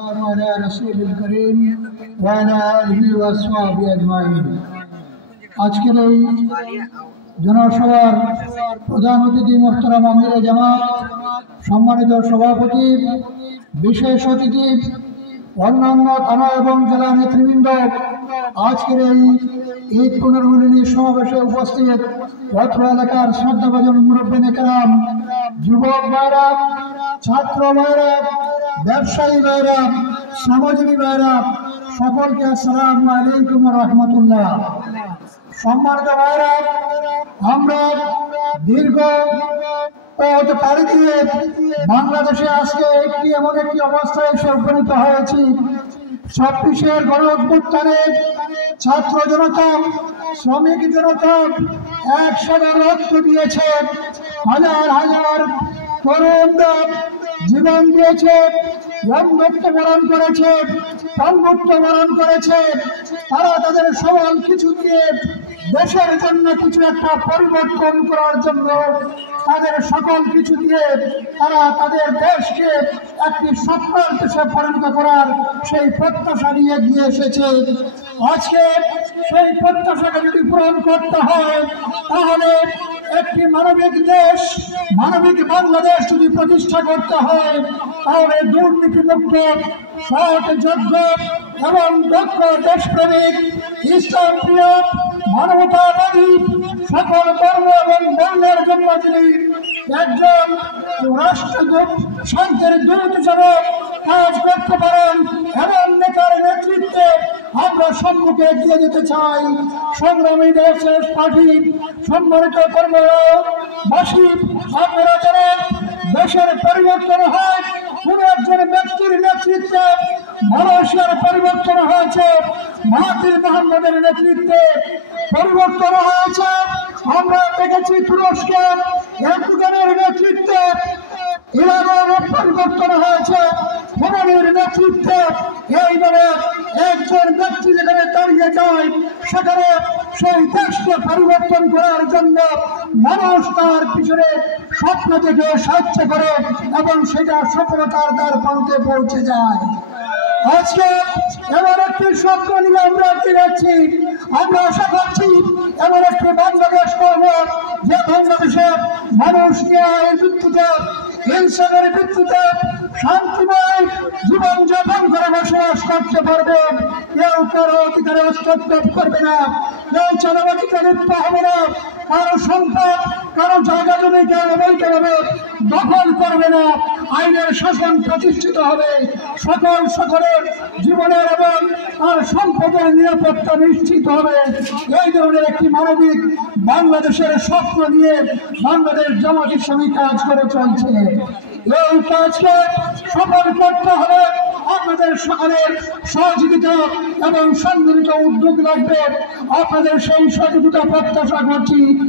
وعلى رسول الكريم وعلى آله وصحبه أجمعين। আজকের এই জনসভার প্রধান অতিথি মোহতারাম আমিরে জামাত, সম্মানিত সভাপতি, বিশেষ অতিথি, অন্যান্য থানা এবং জেলা নেতৃবৃন্দ, আজকের এই ঈদ পুনর্মিলনী সমাবেশে উপস্থিত অত্র এলাকার শ্রদ্ধাভাজন মুরব্বিনে কেরাম, যুবক ভাইরা, ছাত্র ভাইরা, ব্যবসায়ী ভাইরা, শ্রমজীবী ভাইরা, সকলকে আসসালামু আলাইকুম ওয়া রাহমাতুল্লাহ। সম্মানিত ভাইরা, আমরা দীর্ঘ পথ পাড়ি দিয়ে বাংলাদেশে আজকে এমন একটি অবস্থায় এসে উপনীত হয়েছি। 26-এর গণ অভ্যুত্থানে ছাত্র জনতা, শ্রমিক জনতা একসাথে রক্ত দিয়েছে, হাজার হাজার তরুণরা জীবন দিয়েছে, মৃত্যুবরণ করেছে, প্রাণমৃত্যুবরণ করেছে। তারা তাদের সবল কিছু দিয়ে দেশের জন্য কিছু একটা পরিবর্তন করার জন্য তাদের সকল কিছু দিয়ে তারা তাদের দেশকে একটি স্বপ্নের দেশে পরিণত করার সেই প্রত্যাশা নিয়ে এগিয়ে এসেছে। আজকে সেই প্রত্যাশাকে যদি পূরণ করতে হয়, তাহলে একটি মানবিক দেশ, মানবিক বাংলাদেশ যদি প্রতিষ্ঠা করতে হয়, তাহলে দুর্নীতিমুক্ত, সৎ, যোগ্য এবং দক্ষ দেশপ্রেমিক, ইসলাম প্রিয়, মানবতাবাদী, সকল ধর্ম এবং বর্ণের জন্য যিনি একজন রাষ্ট্রদূত, শান্তির দূত হিসেবে কাজ করতে পারেন, এমন নেতার নেতৃত্বে আমরা সম্মুখে এগিয়ে যেতে চাই। সংগ্রামী দেশের পার্টি, সম্মানিত কর্মবাসী, আপনারা জানেন দেশের পরিবর্তন হয় কোন একজন ব্যক্তির নেতৃত্বে। মালয়েশিয়ার পরিবর্তন হয়েছে মাহাতির মোহাম্মদের নেতৃত্বে, পরিবর্তন হয়েছে আমরা দেখেছি তুরস্কের এরদোগানের নেতৃত্বে, ইরানের পরিবর্তন হয়েছে খোমেনির নেতৃত্বে। এইভাবে একজন ব্যক্তি যেখানে দাঁড়িয়ে যায়, সেখানে সেই দেশকে পরিবর্তন করার জন্য মানুষ তার পিছনে স্বপ্ন থেকে সাহায্য করে এবং সেটা সফলতার দ্বার প্রান্তে পৌঁছে যায়। আজকে এমন একটি স্বপ্ন নিয়ে আমরা যাচ্ছি। আমরা আশা করছি এমন একটি বাংলাদেশ করব, যে বাংলাদেশে মানুষ ন্যায়ের ভিত্তিতে, ইনসানের ভিত্তিতে শান্তিময় জীবনযাপন করে বসবাস করতে পারবে। কেউ কারো অধিকারে হস্তক্ষেপ করবে না, কেউ চাঁদাবাজিতে লিপ্ত হবে না, কারো সম্পদ, কারো জায়গা জমি কেউ অবৈধভাবে দখল করবে না। আইনের শাসন প্রতিষ্ঠিত হবে, সকলের জীবনের এবং তার সম্পদের নিরাপত্তা নিশ্চিত হবে। এই ধরনের একটি মানবিক বাংলাদেশের স্বপ্ন নিয়ে বাংলাদেশ জামাত ইসলামী কাজ করে চলছে। এই কাজকে সফল করতে হলে আপনাদের সকলের সহযোগিতা এবং সম্মিলিত উদ্যোগ লাগবে। আপনাদের সেই সহযোগিতা প্রত্যাশা করছি।